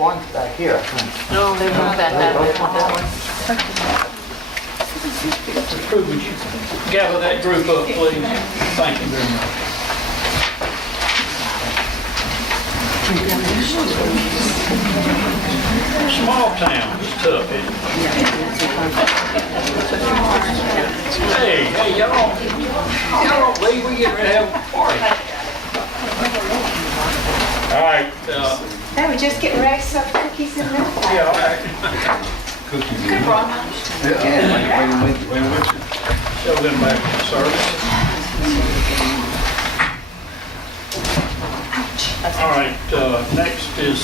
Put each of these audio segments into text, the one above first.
one's back here, I think. No, they want that one. Would you gather that group up, please? Thank you very much. Small town, it's tough, isn't it? Hey, y'all don't leave, we get ready to have a party. All right, They were just getting ready to serve cookies and milk. yeah, all right. Show them back to service. All right, next is,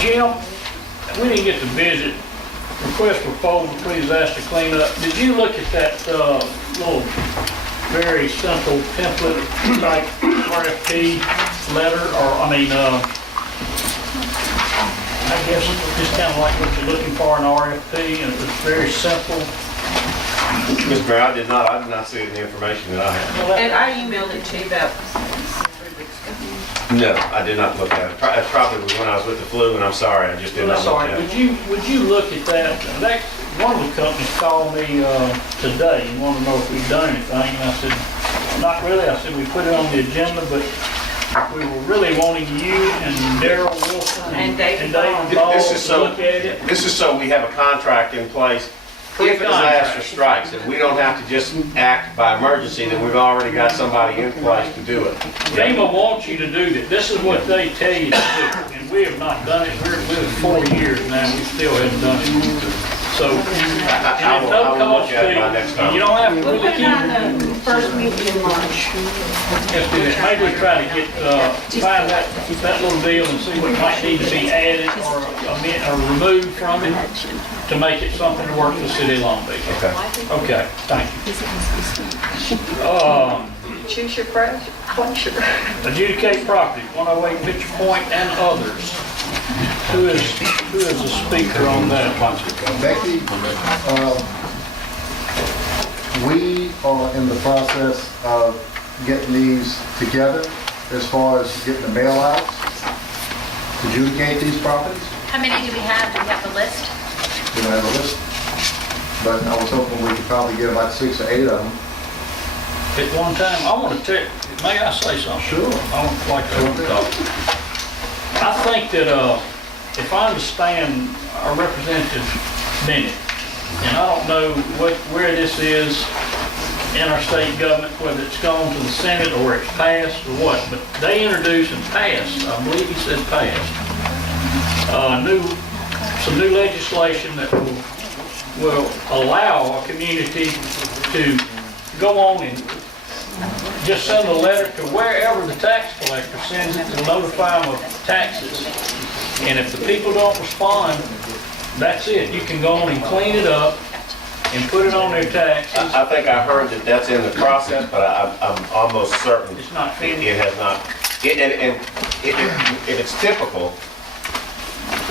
Jim, we didn't get to visit. Request proposal, please ask to clean up. Did you look at that little, very simple template type RFP letter, or, I guess just kind of like what you're looking for in RFP, and it was very simple. Mr. Mayor, I did not see the information that I had. And I emailed it to you about 3 weeks ago. No, I did not look at it. It probably was when I was with the flu, and I'm sorry, I just did not look at it. Would you look at that? One of the companies called me today and wanted to know if we'd done anything, and I said, not really. I said, we put it on the agenda, but we were really wanting you and Daryl Wilson and David Ball to look at it. This is so we have a contract in place. If a disaster strikes, and we don't have to just act by emergency, then we've already got somebody in place to do it. FEMA wants you to do that. This is what they tell you to do, and we have not done it. We're 4 years now, we still haven't done it. So, I will look at it by next time. you don't have to We'll really put it on the first meeting in March. Let's do that. Maybe we try to get, find that little deal and see what might need to be added or amend or removed from it to make it something to work for the city of Long Beach. Okay. Okay, thank you. Choose your pleasure. Adjudicate property, 108 Mitchell Point and others. Who is the speaker on that? Becky, we are in the process of getting these together as far as getting the mail out to adjudicate these properties. How many do we have? Do we have the list? We don't have a list, but I was hoping we could probably get like 6 or 8 of them. At one time, I want to tell, may I say something? Sure. I don't like to talk. I think that, if I understand our representative Bennett, and I don't know where this is in our state government, whether it's gone to the Senate or it's passed or what, but they introduced and passed, I believe he said passed, some new legislation that will allow a community to go on and just send a letter to wherever the tax collector sends it to notify them of taxes. And if the people don't respond, that's it. You can go on and clean it up and put it on their taxes. I think I heard that that's in the process, but I'm almost certain It's not it finished. has not. And if it's typical,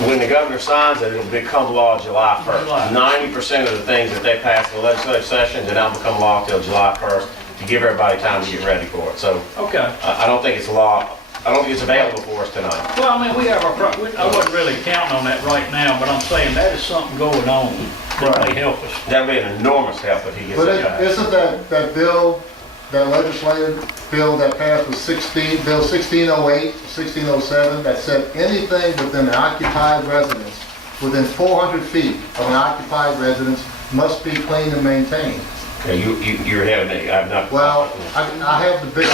when the governor signs it, it'll become law July 1st. 90% of the things that they pass in the legislative session, then that'll become law till July 1st to give everybody time to get ready for it. So Okay. I don't think it's law. I don't think it's available for us tonight. Well, I mean, we have our, I wasn't really counting on that right now, but I'm saying that is something going on that may help us. That'll be an enormous help if he gets But it passed. isn't that bill, that legislative bill that passed was Bill 1608, 1607, that said anything within an occupied residence, within 400 feet of an occupied residence, must be cleaned and maintained. Yeah, you're ahead of me. I've not. Well, I have the bill,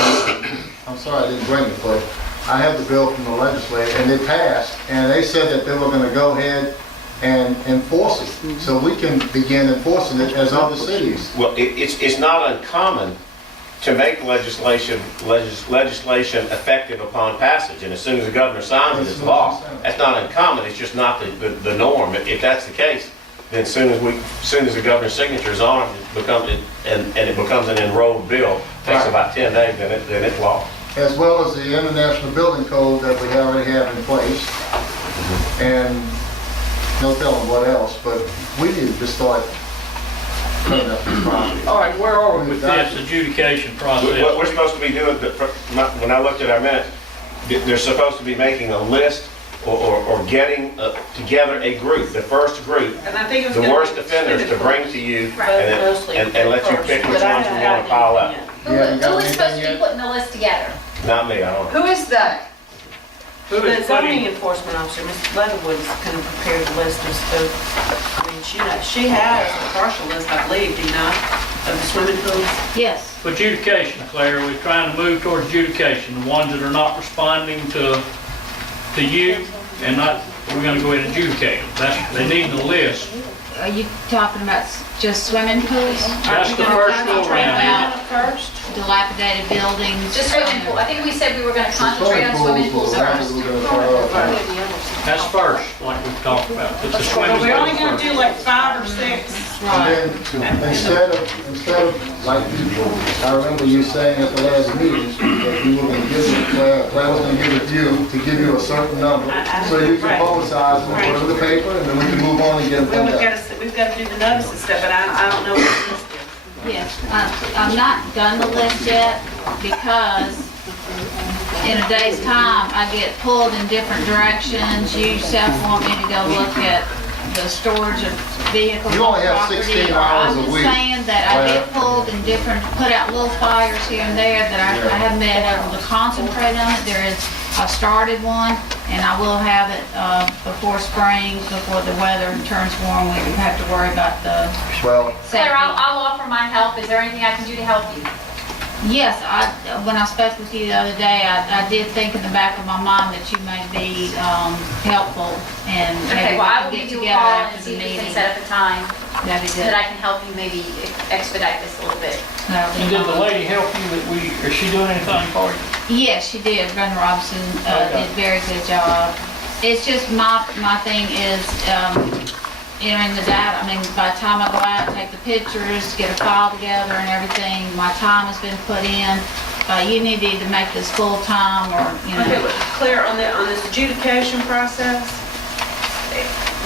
I'm sorry I didn't bring it, but I have the bill from the legislature, and it passed, and they said that they were gonna go ahead and enforce it, so we can begin enforcing it as other cities. Well, it's not uncommon to make legislation effective upon passage, and as soon as the governor signs it, it's law. That's not uncommon, it's just not the norm. If that's the case, then as soon as the governor's signature is on it, it becomes an enrolled bill, takes about 10 days, then it's law. As well as the International Building Code that we already have in place, and no telling what else, but we need to start cleaning up this property. All right, where are we with this adjudication process? What we're supposed to be doing, when I looked at our minutes, they're supposed to be making a list or getting together a group, the first group, And I think it was the gonna worst be offenders to bring to you and Mostly and let you first, pick which but I ones you haven't want to got pile up. anything Who You haven't got who is supposed to anything be yet? putting the list together? Not me, I don't know. Who is that? Who The is zoning putting, enforcement officer, Ms. Leatherwood, is going to prepare the list of stuff. I mean, she has a partial list, I believe, do you not, of the swimming pools? Yes. adjudication, Claire, we're trying to move towards adjudication, the ones that are not responding to you, and not, we're gonna go ahead and adjudicate them. That's, they need the list. Are you talking about just swimming pools? That's the first go around. About first? Dilapidated buildings? Just swimming pool. I think we said we were gonna concentrate on swimming pools first. That's first, like we've talked about. It's the But swimming we're only pool gonna do first. like 5 or 6. And then, instead of, like, I remember you saying at the last meeting, that you were gonna give it, Claire was gonna give it to you, to give you a certain number, so you can Right. publicize them, put them in the paper, and then we can move on and get them Well, done. we've got to do the notice and stuff, but I don't know what the list is. Yes, I'm not done the list yet because in a day's time, I get pulled in different directions. You yourself want me to go look at the storage of vehicles You on only have property. 16 or hours a I'm week. just saying that I get pulled in different, put out little fires here and there that I haven't been able to concentrate on it. I started one and I will have it before spring, before the weather turns warm. We don't have to worry about the Well, Claire, safety. I'll offer my help. Is there anything I can do to help you? Yes, when I spoke with you the other day, I did think in the back of my mind that you may be helpful and Okay, maybe we well, I can will get give you a together call and after see the if we can meeting. set up a time That'd be so good. that I can help you maybe expedite this a little bit. That'll be And did the fine. lady help you that is she doing anything for you? Yes, she did. Brenda Robinson Okay. did a very good job. It's just my thing is entering the data. I mean, by the time I go out, take the pictures, get a file together and everything, my time has been put in. You need to either make this full-time or, you Okay, know. but Claire, on this adjudication process,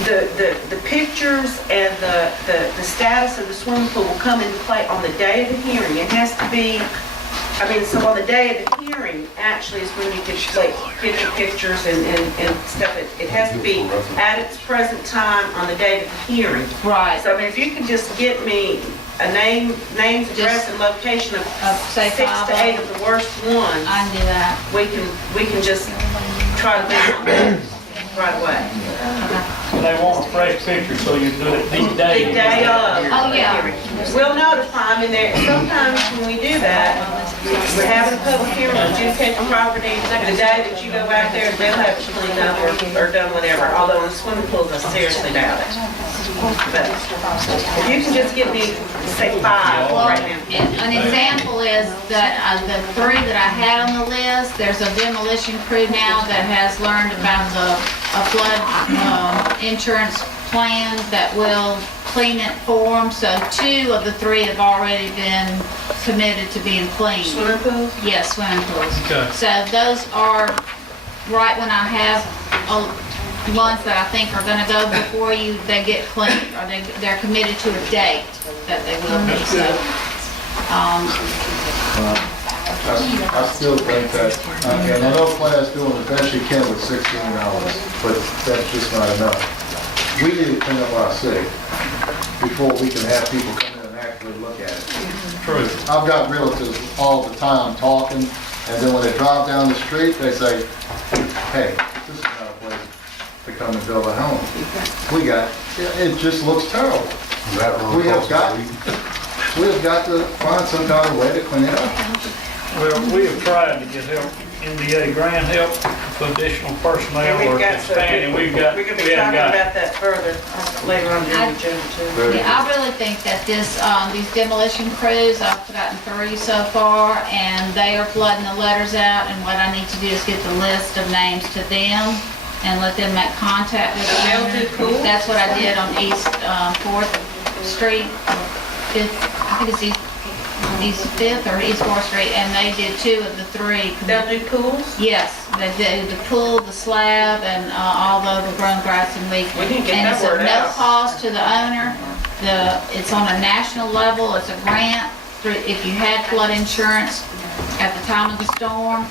the pictures and the status of the swimming pool will come into play on the day of the hearing. It has to be, so on the day of the hearing, actually is when you can get your pictures and stuff. It has to be at its present time on the day of the hearing. Right. So, if you could just get me a names, address, and location of say 6 5 to 8 of the worst ones, I can do that. we can just try to make it right away. They want a fresh picture, so you do it the The day. day of. Oh, yeah. We'll notify them, and sometimes when we do that, we're having a public hearing on adjudication property, the day that you go out there, they'll have it cleaned up or done whatever, although in swimming pools, I seriously doubt it. But if you can just give me, say 5 right now. An example is that the 3 that I had on the list, there's a demolition crew now that has learned about a flood insurance plan that will clean it for them. So 2 of the 3 have already been committed to being cleaned. Swimming pools? Yes, swimming pools. Okay. So those are right when I have ones that I think are gonna go before you, they get cleaned, or they're committed to a date that they will be, so. I still think that, and I know Claire's doing the best she can with 16 hours, but that's just not enough. We need to clean up our city before we can have people come in and actually look at it. True. I've got realtors all the time talking, and then when they drive down the street, they say, hey, this is not a place to come and build a home. It just looks terrible. We have got to find some kind of way to clean it up. Well, we have tried to get help, NBA grant help, for additional personnel or expanding, We're gonna be we talking haven't got. about that further later on during the agenda too. Yeah, I really think that these demolition crews, I've gotten 3 so far, and they are flooding the letters out, and what I need to do is get the list of names to them and let them make contact with the They'll owner. do pools? That's what I did on East 4th Street, 5th, I think it's East 5th or East 4th Street, and they did 2 of the 3. They'll do pools? Yes, they do the pool, the slab, and all the overgrown grass and weeds. We didn't get And that it's of word no out. cost to the owner. It's on a national level, it's a grant. If you had flood insurance at the time of the storm,